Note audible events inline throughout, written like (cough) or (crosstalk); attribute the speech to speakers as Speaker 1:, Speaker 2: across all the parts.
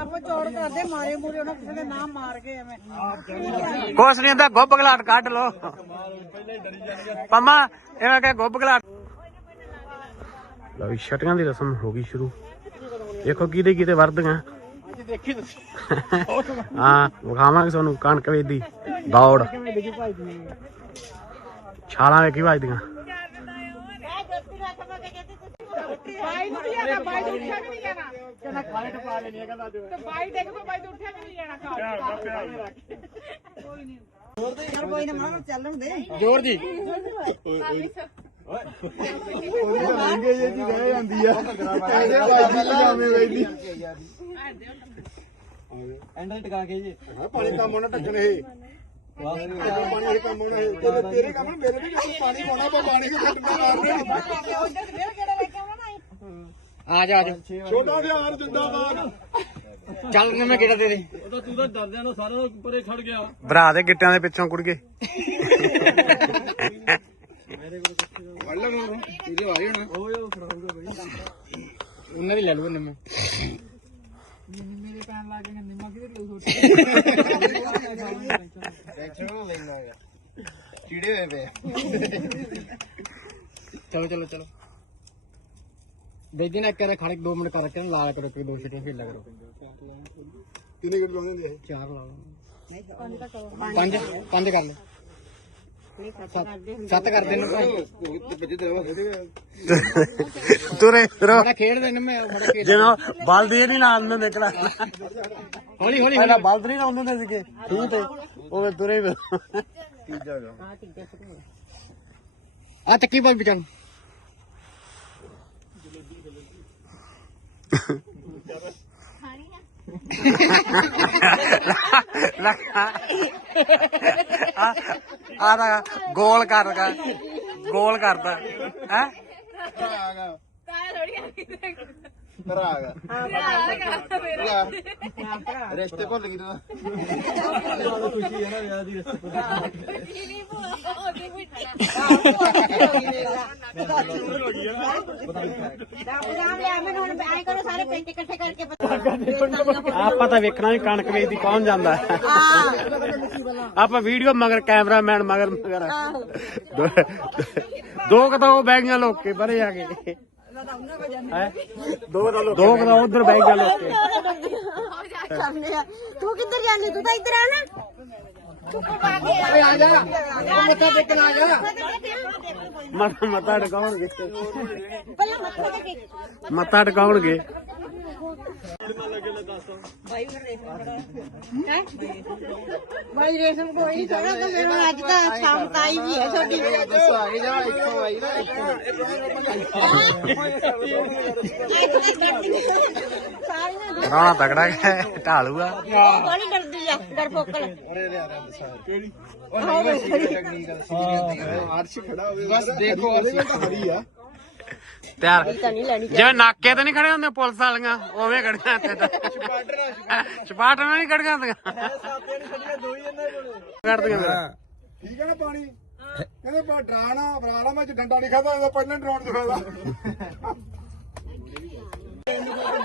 Speaker 1: ਆਪਾਂ ਚੌੜ ਕਰਦੇ ਮਾਰੇ ਮੂਰੇ ਉਹਨਾਂ ਕਿਸੇ ਦੇ ਨਾਮ ਮਾਰ ਕੇ ਐਵੇਂ।
Speaker 2: ਕੁਛ ਨਹੀਂ ਹੁੰਦਾ ਗੁੱਬ ਗਲਾਟ ਕੱਢ ਲੋ ਪੰਮਾ ਐਵੇਂ ਕਹੇ ਗੁੱਬ ਗਲਾਟ। ਲਓ ਛਟੀਆਂ ਦੀ ਰਸਮ ਹੋ ਗਈ ਸ਼ੁਰੂ। ਦੇਖੋ ਕਿਹਦੇ ਕਿਹਦੇ ਵਰਦੀਆਂ। ਹਾਂ ਵਿਖਾਵਾਂਗੇ ਤੁਹਾਨੂੰ ਕਣਕ ਵੇਦੀ ਦੌੜ ਛਾਲਾਂ ਵੇਖੀ ਵੱਜਦੀਆਂ।
Speaker 1: ਬਾਈ ਨੂੰ ਨਹੀਂ ਜਾਣਾ ਬਾਈ ਨੂੰ ਉੱਠਿਆ ਕਿ ਨਹੀਂ ਜਾਣਾ। ਕਹਿੰਦਾ ਖਾਣੇ ਪਾ ਲੈਣੀ ਹੈ ਕਹਿੰਦਾ ਤੇ ਬਾਈ ਦੇਖ ਕੋ ਬਾਈ ਤੋਂ ਉੱਠਿਆ ਕਿ ਨਹੀਂ ਜਾਣਾ ਖਾ ਕੋਈ ਨਹੀਂ ਯਾਰ ਕੋਈ ਨਾ ਮਾਰ ਚੱਲਣ ਦੇ
Speaker 2: ਜ਼ੋਰ ਦੀ
Speaker 3: ਮਹਿੰਗੇ ਜੇ ਕੀ ਰਹਿ ਜਾਂਦੀ ਆ। ਇਹਦੇ ਬਾਜੀ ਪਜਾਮੇ ਵੇਚਦੀ
Speaker 4: ਐਂਡਲ ਟਕਾ ਕੇ ਜੀ।
Speaker 3: ਹਾਂ ਪਾਣੀ ਕੰਮ ਹੋਣਾ ਢੱਕਣ ਇਹ। ਪਾਣੀ ਇਹ ਕੰਮ ਹੋਣਾ ਇਹ। ਤੇਰੇ ਤੇਰੇ ਕੰਮ ਨੇ ਮੇਰੇ ਵੀ ਕੰਮ ਪਾਣੀ ਹੋਣਾ ਪਰ ਪਾਣੀ ਛੱਡਣਾ ਮਾਰਨੇ
Speaker 1: ਉਧਰ ਫਿਰ ਕਿਹੜੇ ਲੈ ਕੇ ਆਉਣਾ ਨਾ
Speaker 2: ਆ ਜਾ ਆ ਜਾ।
Speaker 3: ਛੋਟਾ ਬਿਹਾਰ ਜਿੰਦਾਬਾਦ।
Speaker 2: ਚੱਲ ਮੈਂ ਕਿਹੜਾ ਦੇ ਦੇ?
Speaker 4: ਉਹਦਾ ਤੂੰ ਤਾਂ ਡਰਦਿਆਂ ਨੂੰ ਸਾਰਾ ਪਰੇ ਖੜ ਗਿਆ।
Speaker 2: ਭਰਾ ਦੇ ਗਿੱਟਿਆਂ ਦੇ ਪਿੱਛੋਂ ਕੁੜ ਗਏ।
Speaker 3: ਵੱਲ ਨੂੰ ਇਹਦੇ ਆ ਜਾਣਾ
Speaker 4: ਓਏ ਉਹ ਫੜਾਉਂਗਾ ਬਈ
Speaker 2: ਉਹਨਾਂ ਦੀ ਲੈ ਲੂ ਨਿੰਮ
Speaker 1: ਮੇਰੇ ਪੈਣ ਲੱਗ ਗਏ ਨਿੰਮਾ ਛੋਟੀ
Speaker 3: ਨਾ ਲੈਣਾ ਯਾਰ ਹੋਏ ਪਏ
Speaker 2: ਚਲੋ ਚਲੋ ਚਲੋ। ਦੇਖਦੇ ਨਾ ਕਰੇ ਖੜਕ 2 ਮਿੰਟ ਕਰ ਕੇ ਨਾ ਲਾ ਕਰੋ ਕੋਈ ਦੋ ਛਿੱਟੇ ਫੇਰ ਲਾ ਕਰੋ।
Speaker 3: ਕਿੰਨੇ ਕਿਲੋ ਲਾਉਂਦੇ ਹੁੰਦੇ ਇਹ?
Speaker 2: ਚਾਰ ਲਾ ਲਓ। ਪੰਜ ਪੰਜ ਕਰ ਲੈ ਸੱਤ ਕਰ ਦੇ ਨਾ
Speaker 3: ਤੇਰਾ
Speaker 2: ਬੜਾ ਖੇਡਦੇ ਨੇ ਮੈਂ ਬੜਾ ਖੇਡ ਜਿਵੇਂ ਬਲਦੀ ਨਹੀਂ ਨਾਲ ਨੂੰ ਨਿਕਲਾ ਹੌਲੀ ਹੌਲੀ ਹੌਲੀ। ਬਲਦ ਨਹੀਂ ਲਾਉਂਦੇ ਹੁੰਦੇ ਸੀਗੇ। ਠੀਕ ਤੇ ਉਹ ਤੁਰੇ ਆ ਚੱਕੀ ਪਾ ਵਿਚਾਂ ਆ ਆ ਤਾਂ ਗੋਲ ਕਰਦਾ ਗੋਲ ਕਰਦਾ ਹੈ?
Speaker 3: ਤੇਰਾ ਆ ਗਿਆ। ਰਿਸ਼ਤੇ ਭੁੱਲ ਗਈ ਤੂੰ।
Speaker 4: ਖੁਸ਼ੀ ਹੈ ਨਾ ਵਿਆਹ ਦੀ ਰਸਤੇ
Speaker 2: ਆਪਾਂ ਤਾਂ ਵੇਖਣਾ ਵੀ ਕਣਕ ਵੇਚਦੀ ਕੌਣ ਜਾਂਦਾ। ਆਪਾਂ ਵੀਡੀਓ ਮਗਰ ਕੈਮਰਾਮੈਨ ਮਗਰ ਮਗਰ। ਦੋ- ਦੋ ਕਦਾ ਉਹ ਬਹਿ ਗਈਆਂ ਲੋਕ ਕੇ ਪਰੇ ਆ ਕੇ। ਹੈਂ? ਦੋ ਦੋ ਉਧਰ ਲੋਕ
Speaker 1: ਤੂੰ ਕਿੱਧਰ ਜਾਂਦੀ? ਤੂੰ ਤਾਂ ਇੱਧਰ ਆ ਨਾ।
Speaker 2: ਆ ਜਾ। ਮੱਥਾ ਟੇਕਣ ਆ ਜਾ। ਮੱਥਾ ਮੱਥਾ ਟਿਕਾਉਣਗੇ
Speaker 1: ਪਹਿਲਾਂ ਮੱਥਾ ਟੇਕ।
Speaker 2: ਮੱਥਾ ਟਿਕਾਉਣਗੇ
Speaker 1: ਭਾਈ ਰੇਸ਼ਮ ਕੋਈ ਨਹੀਂ ਥੋੜਾ ਤਾਂ ਮੈਨੂੰ ਅੱਜ ਤਾਂ ਸ਼ਾਮ ਤਾਈ ਵੀ ਹੈ ਛੋਟੀ
Speaker 3: ਦੱਸੋ ਆਈ ਜਾ ਇੱਥੋਂ ਆਈ ਨਾ
Speaker 1: ਸਾਰੀਆਂ
Speaker 2: ਰਾਣਾ ਤਗੜਾ ਹੈ ਢਾਲੂਗਾ
Speaker 1: ਬੜੀ ਡਰਦੀ ਆ ਡਰਪੋਕਲ
Speaker 3: ਅਰਸ਼ ਖੜਾ ਹੋਵੇ ਬਸ ਦੇਖੋ ਅਰਸ਼ ਖੜੀ ਆ।
Speaker 2: ਤਿਆਰ।
Speaker 1: ਤਾਂ ਨਹੀਂ
Speaker 2: ਜਿਵੇਂ ਨਾਕੇ ਤੇ ਨਹੀਂ ਖੜੇ ਹੁੰਦੇ ਪੁਲਿਸ ਵਾਲੀਆਂ ਉਵੇਂ ਖੜੀਆਂ ਤੇ। ਚਪਾਟ ਨਾਲ ਨਹੀਂ ਖੜੀਆਂ ਹੁੰਦੀਆਂ। ਕੱਢਦੀਆਂ
Speaker 3: ਠੀਕ ਹੈ ਨਾ ਪਾਣੀ? ਕਹਿੰਦੇ ਬਾ ਡਰਾਣਾ ਬਰਾਲਾ ਮੈਂ ਚ ਡੰਡਾ ਨਹੀਂ ਖਾਦਾ ਇਹਦਾ ਪਹਿਲਾਂ ਡਰਾਉਣ ਦਿਖਾਦਾ (laughs)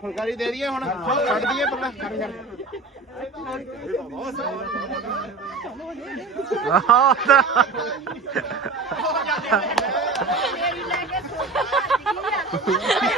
Speaker 3: ਫੁਲਕਾਰੀ ਦੇ ਦਈਏ ਹੁਣ। ਛੱਡ ਦਈਏ ਪੱਲਾ
Speaker 1: Thank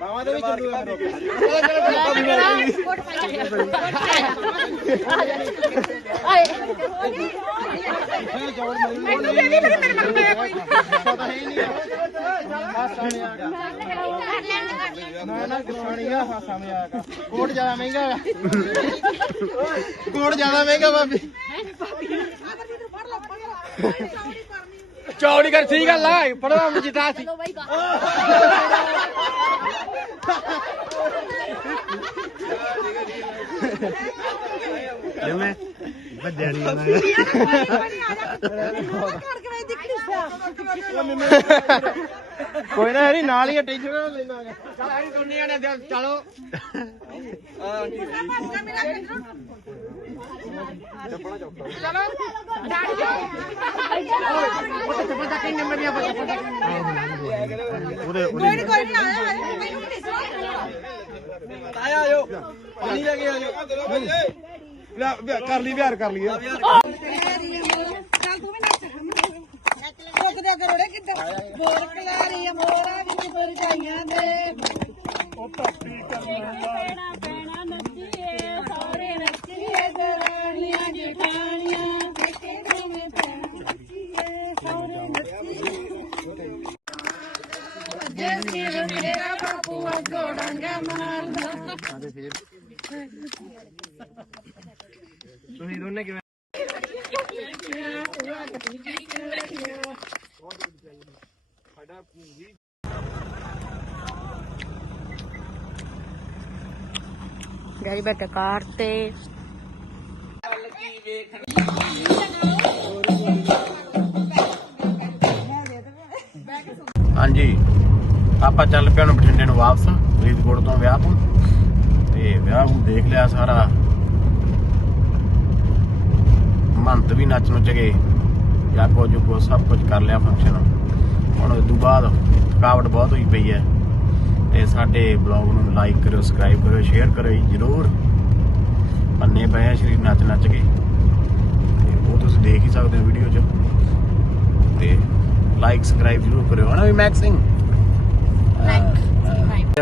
Speaker 3: ਬਾਵਾ ਦੇ ਵੀ ਚੱਲੂਗਾ
Speaker 1: ਮੈਨੂੰ ਦੇ ਦੀ ਮੇਰੇ ਮੇਰੇ ਮਨ ਪਿਆ ਕੋਈ
Speaker 3: ਨਾ ਨਾ ਕਿਸਾਨੀਆ ਹਾਸਾ ਮੇ ਆਇਆ ਕੋਟ ਜ਼ਿਆਦਾ ਮਹਿੰਗਾ ਹੈ ਕੋਟ ਜ਼ਿਆਦਾ ਮਹਿੰਗਾ ਬਾਬੀ
Speaker 2: ਚੌੜੀ ਕਰ, ਠੀਕ ਗੱਲ ਆ ਪੜਵਾ ਮੈਂ ਜਿਤਾ ਸੀ। ਜਿਵੇਂ ਵੱਡਿਆ ਨਹੀਂ
Speaker 3: ਕੋਈ ਨਾ ਹਰੀ ਨਾਲ ਹੀ ਟੈਨਸ਼ਨ ਨਾ ਲੈਣਾਗਾ
Speaker 2: ਚਲ ਦੁਨੀਆ ਨੇ ਚਲੋ ਉਹਦੇ
Speaker 1: ਕੋਈ ਨਹੀਂ ਕੋਈ ਨਹੀਂ ਆਇਆ। ਮੈਨੂੰ ਨਹੀਂ
Speaker 3: ਆਇਆ ਆਇਓ ਪਾਣੀ ਲੈ ਕੇ ਆਇਓ ਲੈ ਕਰ ਲਈ ਵਿਹਾਰ ਕਰ ਲਈਏ
Speaker 1: ਚੱਲ ਤੂੰ ਵੀ ਨੱਚ ਰੁਕ ਦੇ ਕਰੋੜੇ ਕਿੱਧਰ ਬੋਰ ਕਲਾਰੀ ਮੋਰਾ ਵਿੱਚ ਪਰ ਜਾਈਆਂ ਦੇ
Speaker 5: ਪੈਣਾ ਪੈਣਾ ਨੱਚੀਏ ਜੇ ਸਿਰ ਬਾਪੂ ਅੱਗੋਂ ਮਾਰਦਾ
Speaker 3: ਤੁਸੀਂ ਦੋਨੇ ਕਿਵੇਂ
Speaker 5: ਗਾੜੀ ਬੈਠ ਕਾਰ ਤੇ।
Speaker 2: ਹਾਂਜੀ। ਆਪਾਂ ਚੱਲ ਪਿਆ ਹੁਣ ਬਠਿੰਡੇ ਨੂੰ ਵਾਪਸ, ਫਰੀਦਕੋਟ ਤੋਂ ਵਿਆਹ ਤੋਂ। ਤੇ ਵਿਆਹ ਨੂੰ ਦੇਖ ਲਿਆ ਸਾਰਾ। ਮੰਤ ਵੀ ਨੱਚ ਨੁੱਚ ਗਏ। ਜਾਗੋ ਜੁਗੋ ਸਭ ਕੁਝ ਕਰ ਲਿਆ ਫੰਕਸ਼ਨ ਹੁਣ ਉਸ ਤੋਂ ਬਾਅਦ ਥਕਾਵਟ ਬਹੁਤ ਹੋਈ ਪਈ ਹੈ। ਤੇ ਸਾਡੇ ਬਲੌਗ ਨੂੰ ਲਾਈਕ ਕਰਿਓ ਸਬਸਕ੍ਰਾਈਬ ਕਰਿਓ ਸ਼ੇਅਰ ਕਰਿਓ ਜੀ, ਜਰੂਰ। ਪੰਨੇ ਪਏ ਆ, ਸ਼ਰੀਰ ਨੱਚ ਨੱਚ ਕੇ। ਤੇ ਉਹ ਤੁਸੀਂ ਦੇਖ ਹੀ ਸਕਦੇ ਹੋ ਵੀਡੀਓ 'ਚ। ਤੇ ਲਾਈਕ ਸਬਸਕ੍ਰਾਈਬ ਜਰੂਰ ਕਰਿਓ। ਹਨਾ ਵੀ ਮੈਕਸ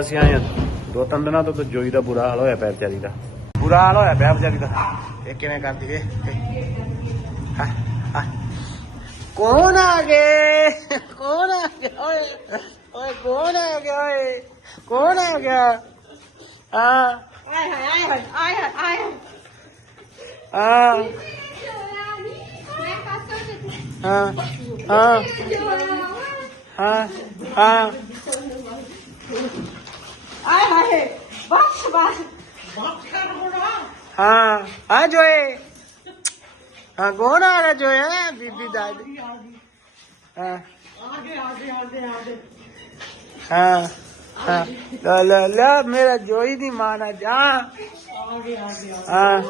Speaker 2: ਅਸੀਂ ਆਏ ਹਾਂ ਦੋ ਤਿੰਨ ਦਿਨਾਂ ਤੋਂ ਤਾਂ ਜੋਈ ਦਾ ਬੁਰਾ ਹਾਲ ਹੋਇਆ ਪਿਆ ਵਿਚਾਰੀ ਦਾ। ਬੁਰਾ ਹਾਲ ਹੋਇਆ ਪਿਆ ਵਿਚਾਰੀ ਦਾ। ਇਹ ਕਿਵੇਂ ਕਰਦੀ ਵੇ ਕੌਣ ਆ ਗਏ? ਕੌਣ ਆ ਗਿਆ ਓਏ? ਓਏ ਕੌਣ ਆ ਗਿਆ ਓਏ? ਕੌਣ ਆ ਗਿਆ? ਹਾਂ।
Speaker 1: ਆਏ ਹਾਏ ਆਏ ਹਾਏ ਆਏ ਹਾਏ।
Speaker 2: ਹਾਂ। ਹਾਂ। ਹਾਂ। ਹਾਂ। ਹਾਂ।
Speaker 1: ਆਏ ਹਾਏ ਬਸ ਬਸ।
Speaker 2: ਹਾਂ ਆ ਜੋਏ। ਹਾਂ ਕੌਣ ਆ ਗਿਆ ਜੋਏ? ਬੀਬੀ ਦਾਦੀ। ਹਾਂ। ਹਾਂ ਹਾਂ। ਲਾ ਲਾ ਲਾ ਮੇਰਾ ਜੋਈ ਦੀ ਮਾਂ ਨਾ ਜਾ। ਹਾਂ।